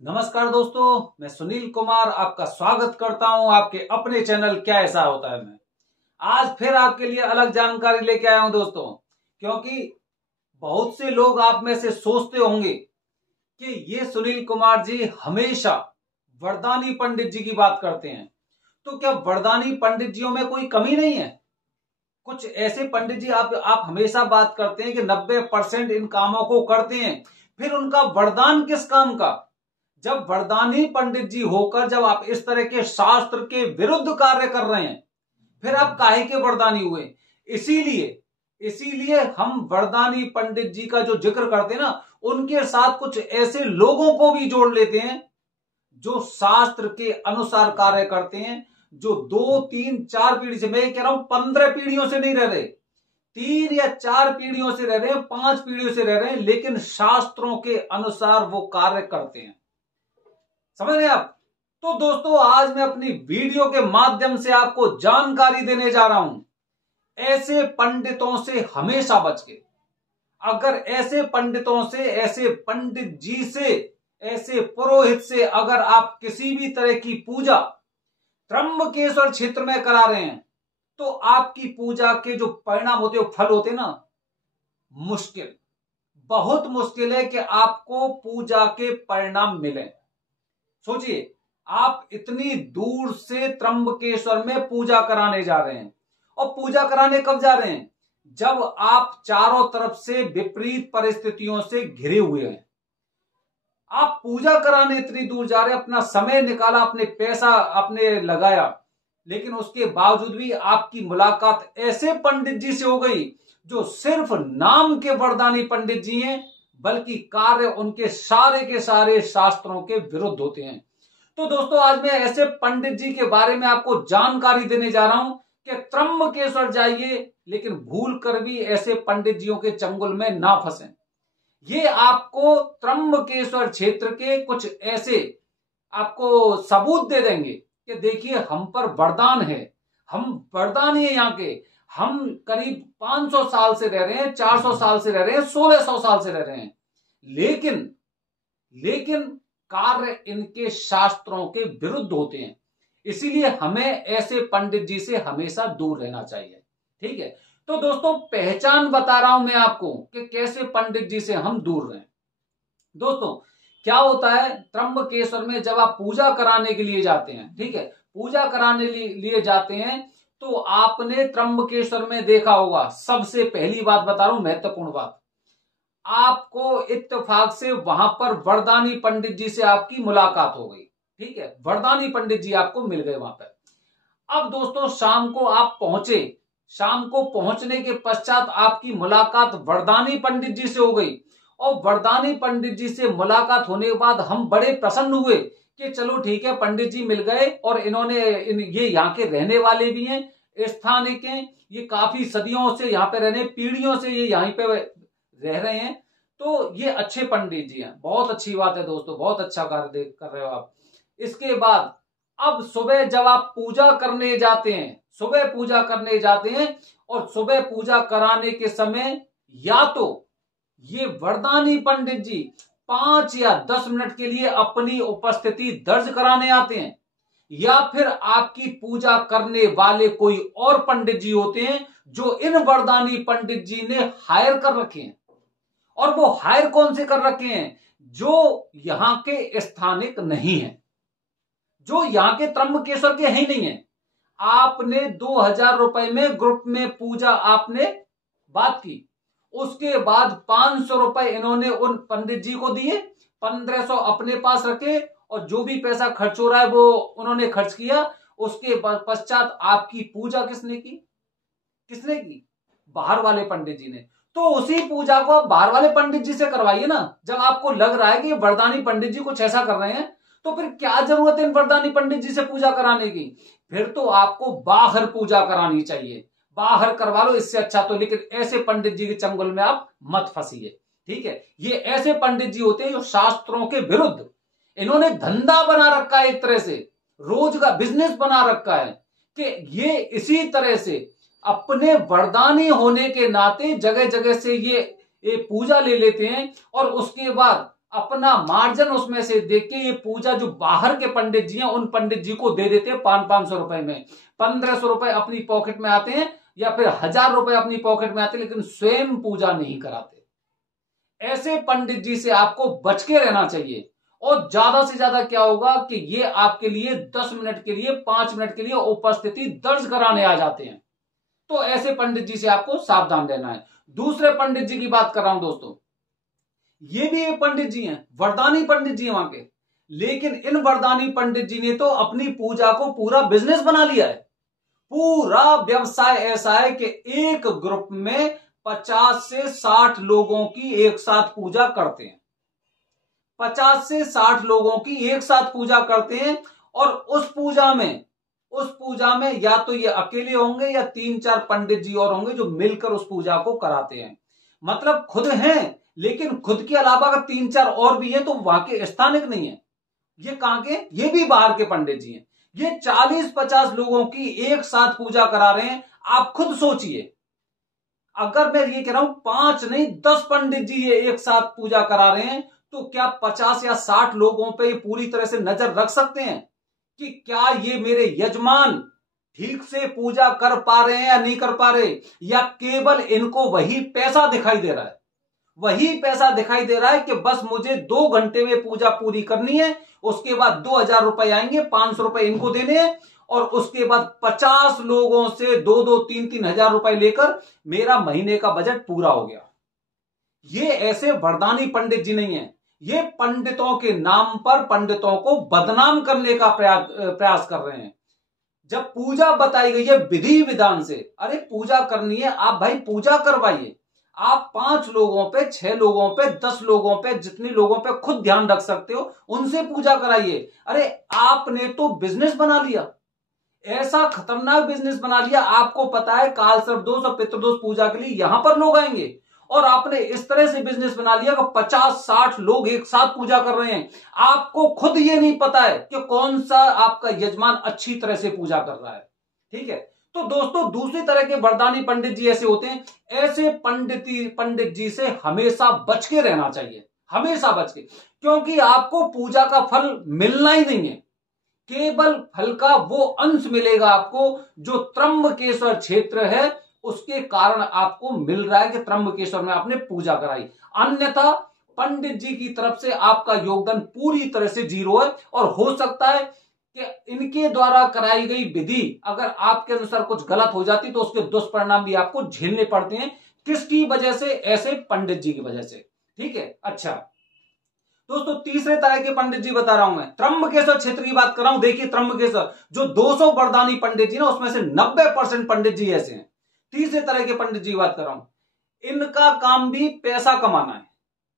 नमस्कार दोस्तों, मैं सुनील कुमार आपका स्वागत करता हूं आपके अपने चैनल क्या ऐसा होता है में। आज फिर आपके लिए अलग जानकारी लेके आया हूं दोस्तों, क्योंकि बहुत से लोग आप में से सोचते होंगे कि ये सुनील कुमार जी हमेशा वरदानी पंडित जी की बात करते हैं। तो क्या वरदानी पंडित जियों में कोई कमी नहीं है? कुछ ऐसे पंडित जी आप हमेशा बात करते हैं कि 90% इन कामों को करते हैं, फिर उनका वरदान किस काम का? जब वरदानी पंडित जी होकर जब आप इस तरह के शास्त्र के विरुद्ध कार्य कर रहे हैं, फिर आप काहे के वरदानी हुए? इसीलिए हम वरदानी पंडित जी का जो जिक्र करते हैं ना, उनके साथ कुछ ऐसे लोगों को भी जोड़ लेते हैं जो शास्त्र के अनुसार कार्य करते हैं, जो 2, 3, 4 पीढ़ी से, मैं कह रहा हूं 15 पीढ़ियों से नहीं रह रहे, 3 या 4 पीढ़ियों से रह रहे हैं, 5 पीढ़ियों से रह रहे हैं, लेकिन शास्त्रों के अनुसार वो कार्य करते हैं। समझ रहे हैं आप? तो दोस्तों, आज मैं अपनी वीडियो के माध्यम से आपको जानकारी देने जा रहा हूं। ऐसे पंडितों से हमेशा बच के, अगर ऐसे पंडितों से, ऐसे पंडित जी से, ऐसे पुरोहित से अगर आप किसी भी तरह की पूजा त्र्यंबकेश्वर क्षेत्र में करा रहे हैं, तो आपकी पूजा के जो परिणाम होते हैं, फल होते हैं ना, मुश्किल, बहुत मुश्किल है कि आपको पूजा के परिणाम मिले। सोचिए, आप इतनी दूर से त्र्यंबकेश्वर में पूजा कराने जा रहे हैं, और पूजा कराने कब जा रहे हैं? जब आप चारों तरफ से विपरीत परिस्थितियों से घिरे हुए हैं। आप पूजा कराने इतनी दूर जा रहे हैं, अपना समय निकाला, अपने पैसा आपने लगाया, लेकिन उसके बावजूद भी आपकी मुलाकात ऐसे पंडित जी से हो गई जो सिर्फ नाम के वरदानी पंडित जी हैं, बल्कि कार्य उनके सारे के सारे शास्त्रों के विरुद्ध होते हैं। तो दोस्तों, आज मैं ऐसे पंडित जी के बारे में आपको जानकारी देने जा रहा हूं कि त्र्यंबकेश्वर जाइए, लेकिन भूल कर भी ऐसे पंडित जियों के चंगुल में ना फंसें। ये आपको त्र्यंबकेश्वर क्षेत्र के कुछ ऐसे आपको सबूत दे देंगे कि देखिए, हम पर वरदान है, हम वरदान है यहाँ के, हम करीब 500 साल से रह रहे हैं, 400 साल से रह रहे हैं, 1600 साल से रह रहे हैं, लेकिन कार्य इनके शास्त्रों के विरुद्ध होते हैं। इसीलिए हमें ऐसे पंडित जी से हमेशा दूर रहना चाहिए। ठीक है? तो दोस्तों, पहचान बता रहा हूं मैं आपको कि कैसे पंडित जी से हम दूर रहें। दोस्तों, क्या होता है, त्र्यंबकेश्वर में जब आप पूजा कराने के लिए जाते हैं, ठीक है, पूजा कराने लिए जाते हैं, तो आपने त्र्यंबकेश्वर में देखा होगा, सबसे पहली बात बता रहा हूं, महत्वपूर्ण बात, आपको इत्तेफाक से वहां पर वरदानी पंडित जी से आपकी मुलाकात हो गई। ठीक है, वरदानी पंडित जी आपको मिल गए वहां पर। अब दोस्तों, शाम को आप पहुंचे, शाम को पहुंचने के पश्चात आपकी मुलाकात वरदानी पंडित जी से हो गई, और वरदानी पंडित जी से मुलाकात होने के बाद हम बड़े प्रसन्न हुए कि चलो ठीक है, पंडित जी मिल गए, और ये यहाँ के रहने वाले भी हैं, स्थानिक हैं, ये काफी सदियों से यहाँ पे रहने, पीढ़ियों से ये यहीं पे रह रहे हैं, तो ये अच्छे पंडित जी हैं। बहुत अच्छी बात है दोस्तों, बहुत अच्छा कार्य कर रहे हो आप। इसके बाद अब सुबह जब आप पूजा करने जाते हैं, सुबह पूजा करने जाते हैं, और सुबह पूजा कराने के समय या तो ये वरदानी पंडित जी 5 या 10 मिनट के लिए अपनी उपस्थिति दर्ज कराने आते हैं, या फिर आपकी पूजा करने वाले कोई और पंडित जी होते हैं जो इन वरदानी पंडित जी ने हायर कर रखे हैं। और वो हायर कौन से कर रखे हैं? जो यहां के स्थानिक नहीं है, जो यहां के त्र्यंबकेश्वर के ही नहीं है। आपने 2000 रुपए में ग्रुप में पूजा आपने बात की, उसके बाद 500 रुपए इन्होंने उन पंडित जी को दिए, 1500 अपने पास रखे, और जो भी पैसा खर्च हो रहा है वो उन्होंने खर्च किया। उसके पश्चात आपकी पूजा किसने की? किसने की? बाहर वाले पंडित जी ने। तो उसी पूजा को आप बाहर वाले पंडित जी से करवाइए ना। जब आपको लग रहा है कि वरदानी पंडित जी कुछ ऐसा कर रहे हैं, तो फिर क्या जरूरत है इन वरदानी पंडित जी से पूजा कराने की? फिर तो आपको बाहर पूजा करानी चाहिए, बाहर करवा लो, इससे अच्छा तो। लेकिन ऐसे पंडित जी के चंगुल में आप मत फंसिए। ठीक है? ये ऐसे पंडित जी होते हैं जो शास्त्रों के विरुद्ध, इन्होंने धंधा बना रखा है, एक तरह से रोज का बिजनेस बना रखा है, कि ये इसी तरह से अपने वरदानी होने के नाते जगह जगह से ये पूजा ले लेते हैं, और उसके बाद अपना मार्जिन उसमें से देख के ये पूजा जो बाहर के पंडित जी हैं उन पंडित जी को दे देते हैं 500 रुपए में। 1500 रुपए अपनी पॉकेट में आते हैं या फिर 1000 रुपए अपनी पॉकेट में आते हैं, लेकिन स्वयं पूजा नहीं कराते। ऐसे पंडित जी से आपको बच के रहना चाहिए। और ज्यादा से ज्यादा क्या होगा कि ये आपके लिए 10 मिनट के लिए 5 मिनट के लिए उपस्थिति दर्ज कराने आ जाते हैं। तो ऐसे पंडित जी से आपको सावधान रहना है। दूसरे पंडित जी की बात कर रहा हूं दोस्तों, ये भी एक पंडित जी हैं, वरदानी पंडित जी हैं वहां के, लेकिन इन वरदानी पंडित जी ने तो अपनी पूजा को पूरा बिजनेस बना लिया है। पूरा व्यवसाय ऐसा है कि एक ग्रुप में 50 से 60 लोगों की एक साथ पूजा करते हैं। 50 से 60 लोगों की एक साथ पूजा करते हैं। और उस पूजा में या तो ये अकेले होंगे या 3-4 पंडित जी और होंगे जो मिलकर उस पूजा को कराते हैं। मतलब खुद हैं, लेकिन खुद के अलावा अगर 3-4 और भी हैं तो वहां के स्थानिक नहीं है। ये कहां के? ये भी बाहर के पंडित जी हैं। ये 40-50 लोगों की एक साथ पूजा करा रहे हैं। आप खुद सोचिए, अगर मैं ये कह रहा हूं 5 नहीं 10 पंडित जी ये एक साथ पूजा करा रहे हैं, तो क्या 50 या 60 लोगों पे पूरी तरह से नजर रख सकते हैं कि क्या ये मेरे यजमान ठीक से पूजा कर पा रहे हैं या नहीं कर पा रहे, या केवल इनको वही पैसा दिखाई दे रहा है? वही पैसा दिखाई दे रहा है कि बस मुझे 2 घंटे में पूजा पूरी करनी है, उसके बाद 2000 रुपए आएंगे, 500 रुपए इनको देने हैं, और उसके बाद 50 लोगों से 2-2, 3-3 हजार रुपए लेकर मेरा महीने का बजट पूरा हो गया। ये ऐसे वरदानी पंडित जी नहीं है। ये पंडितों के नाम पर पंडितों को बदनाम करने का प्रयास कर रहे हैं। जब पूजा बताई गई है विधि विधान से, अरे पूजा करनी है आप भाई पूजा करवाइए। आप 5 लोगों पे, 6 लोगों पे, 10 लोगों पे, जितने लोगों पे खुद ध्यान रख सकते हो उनसे पूजा कराइए। अरे आपने तो बिजनेस बना लिया, ऐसा खतरनाक बिजनेस बना लिया। आपको पता है काल सर्प दोष और पितृदोष पूजा के लिए यहां पर लोग आएंगे, और आपने इस तरह से बिजनेस बना लिया कि 50-60 लोग एक साथ पूजा कर रहे हैं। आपको खुद ये नहीं पता है कि कौन सा आपका यजमान अच्छी तरह से पूजा कर रहा है। ठीक है, तो दोस्तों दूसरी तरह के वरदानी पंडित जी ऐसे होते हैं। ऐसे पंडित जी से हमेशा बच के रहना चाहिए, हमेशा बच के, क्योंकि आपको पूजा का फल मिलना ही नहीं है। केवल फल का वो अंश मिलेगा आपको जो त्र्यंबकेश्वर क्षेत्र है उसके कारण आपको मिल रहा है कि त्र्यंबकेश्वर में आपने पूजा कराई। अन्यथा पंडित जी की तरफ से आपका योगदान पूरी तरह से 0 है। और हो सकता है कि इनके द्वारा कराई गई विधि अगर आपके अनुसार कुछ गलत हो जाती तो उसके दुष्परिणाम भी आपको झेलने पड़ते हैं। किसकी वजह से? ऐसे पंडित जी की वजह से। ठीक है, अच्छा दोस्तों तीसरे तरह के पंडित जी बता रहा हूं मैं, त्र्यंबकेश्वर क्षेत्र की बात कर रहा हूं। देखिए त्र्यंबकेश्वर जो 200 वरदानी पंडित जी ना उसमें से 90% पंडित जी ऐसे हैं। तीसरे तरह के पंडित जी की बात कर रहा हूं, इनका काम भी पैसा कमाना है।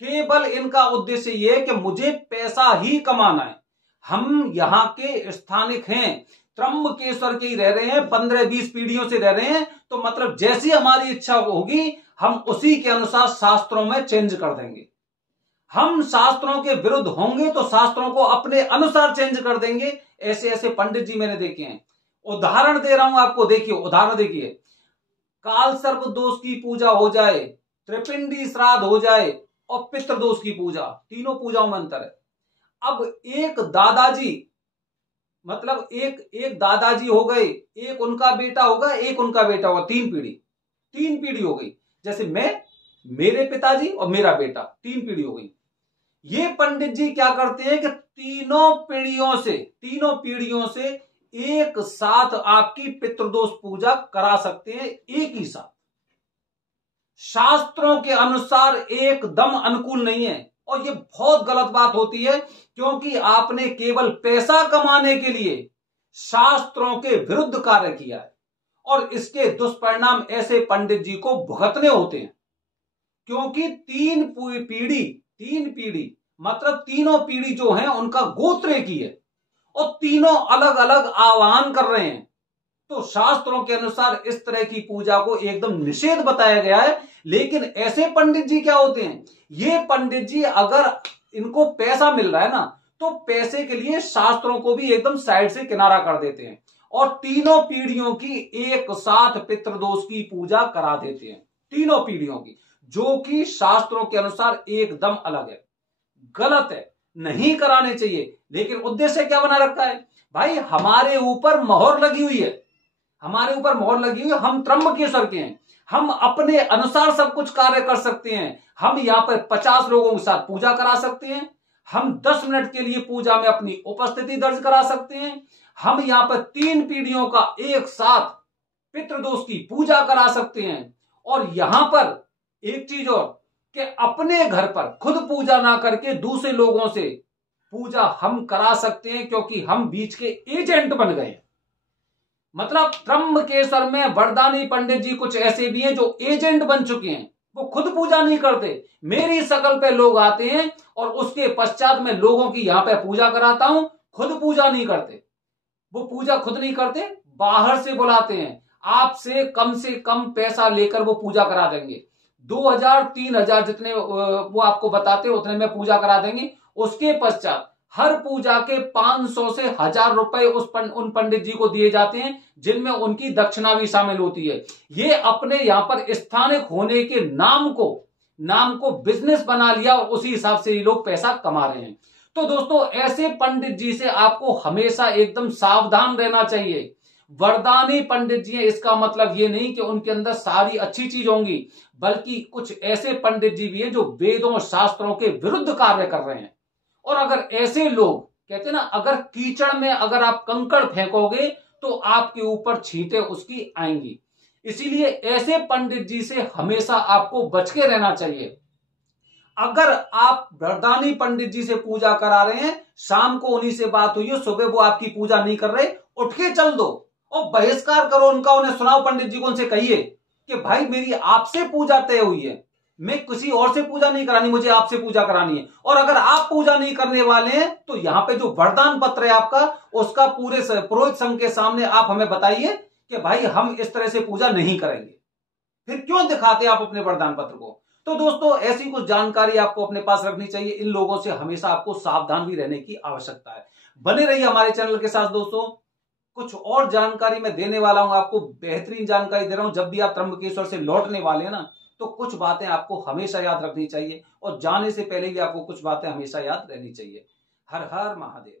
केवल इनका उद्देश्य यह है कि मुझे पैसा ही कमाना है। हम यहाँ के स्थानिक हैं, त्र्यंबकेश्वर के ही रह रहे हैं, 15-20 पीढ़ियों से रह रहे हैं, तो मतलब जैसी हमारी इच्छा होगी हम उसी के अनुसार शास्त्रों में चेंज कर देंगे। हम शास्त्रों के विरुद्ध होंगे तो शास्त्रों को अपने अनुसार चेंज कर देंगे। ऐसे ऐसे पंडित जी मैंने देखे हैं। उदाहरण दे रहा हूं आपको, देखिए उदाहरण देखिए, काल सर्प दोष की पूजा हो जाए, त्रिपिंडी श्राद्ध हो जाए और पितृ दोष की पूजा, तीनों पूजाओं में अंतर है। अब एक दादाजी, मतलब एक दादाजी हो गए, एक उनका बेटा होगा, एक उनका बेटा होगा, 3 पीढ़ी हो गई। जैसे मैं, मेरे पिताजी और मेरा बेटा, 3 पीढ़ी हो गई। ये पंडित जी क्या करते हैं कि तीनों पीढ़ियों से एक साथ आपकी पितृदोष पूजा करा सकते हैं, एक ही साथ। शास्त्रों के अनुसार एकदम अनुकूल नहीं है, और ये बहुत गलत बात होती है, क्योंकि आपने केवल पैसा कमाने के लिए शास्त्रों के विरुद्ध कार्य किया है, और इसके दुष्परिणाम ऐसे पंडित जी को भुगतने होते हैं। क्योंकि 3 पीढ़ी मतलब तीनों पीढ़ी जो है उनका गोत्र की है, और तीनों अलग अलग आह्वान कर रहे हैं। तो शास्त्रों के अनुसार इस तरह की पूजा को एकदम निषेध बताया गया है। लेकिन ऐसे पंडित जी क्या होते हैं, ये पंडित जी अगर इनको पैसा मिल रहा है ना, तो पैसे के लिए शास्त्रों को भी एकदम साइड से किनारा कर देते हैं, और तीनों पीढ़ियों की एक साथ पितृदोष की पूजा करा देते हैं, तीनों पीढ़ियों की, जो कि शास्त्रों के अनुसार एकदम अलग है। गलत है, नहीं कराने चाहिए। लेकिन उद्देश्य क्या बना रखा है भाई, हमारे ऊपर मोहर लगी हुई है, हमारे ऊपर मोहर लगी हुई है, हम त्र्यंबकेश्वर के हैं, हम अपने अनुसार सब कुछ कार्य कर सकते हैं। हम यहां पर 50 लोगों के साथ पूजा करा सकते हैं, हम 10 मिनट के लिए पूजा में अपनी उपस्थिति दर्ज करा सकते हैं, हम यहां पर 3 पीढ़ियों का एक साथ पितृदोष की पूजा करा सकते हैं। और यहां पर एक चीज और कि अपने घर पर खुद पूजा ना करके दूसरे लोगों से पूजा हम करा सकते हैं, क्योंकि हम बीच के एजेंट बन गए। मतलब त्र्यंबकेश्वर में वरदानी पंडित जी कुछ ऐसे भी हैं जो एजेंट बन चुके हैं, वो खुद पूजा नहीं करते, मेरी शकल पे लोग आते हैं और उसके पश्चात मैं लोगों की यहां पे पूजा कराता हूं, खुद पूजा नहीं करते, वो पूजा खुद नहीं करते, बाहर से बुलाते हैं, आपसे कम पैसा लेकर वो पूजा करा देंगे, 2000-3000 जितने वो आपको बताते हैं उतने में पूजा करा देंगे। उसके पश्चात हर पूजा के 500 से 1000 रुपए उन पंडित जी को दिए जाते हैं, जिनमें उनकी दक्षिणा भी शामिल होती है। ये अपने यहां पर स्थानिक होने के नाम को बिजनेस बना लिया और उसी हिसाब से ये लोग पैसा कमा रहे हैं। तो दोस्तों ऐसे पंडित जी से आपको हमेशा एकदम सावधान रहना चाहिए। वरदानी पंडित जी हैं इसका मतलब ये नहीं कि उनके अंदर सारी अच्छी चीज होंगी, बल्कि कुछ ऐसे पंडित जी भी हैं जो वेदों शास्त्रों के विरुद्ध कार्य कर रहे हैं। और अगर ऐसे लोग कहते हैं ना, अगर कीचड़ में अगर आप कंकड़ फेंकोगे तो आपके ऊपर छींटे उसकी आएंगी। इसीलिए ऐसे पंडित जी से हमेशा आपको बच के रहना चाहिए। अगर आप वरदानी पंडित जी से पूजा करा रहे हैं, शाम को उन्हीं से बात हुई है, सुबह वो आपकी पूजा नहीं कर रहे, उठ के चल दो और बहिष्कार करो उनका, उन्हें सुनाओ पंडित जी को, उनसे कहिए कि भाई मेरी आपसे पूजा तय हुई है, मैं किसी और से पूजा नहीं करानी, मुझे आपसे पूजा करानी है। और अगर आप पूजा नहीं करने वाले हैं तो यहां पे जो वरदान पत्र है आपका, उसका पूरे पुरोहित संघ के सामने आप हमें बताइए कि भाई हम इस तरह से पूजा नहीं करेंगे। फिर क्यों दिखाते आप अपने वरदान पत्र को? तो दोस्तों ऐसी कुछ जानकारी आपको अपने पास रखनी चाहिए। इन लोगों से हमेशा आपको सावधान भी रहने की आवश्यकता है। बने रहिए हमारे चैनल के साथ दोस्तों, कुछ और जानकारी मैं देने वाला हूं आपको, बेहतरीन जानकारी दे रहा हूं। जब भी आप त्र्यंबकेश्वर से लौटने वाले हैं ना, तो कुछ बातें आपको हमेशा याद रखनी चाहिए और जाने से पहले भी आपको कुछ बातें हमेशा याद रहनी चाहिए। हर हर महादेव।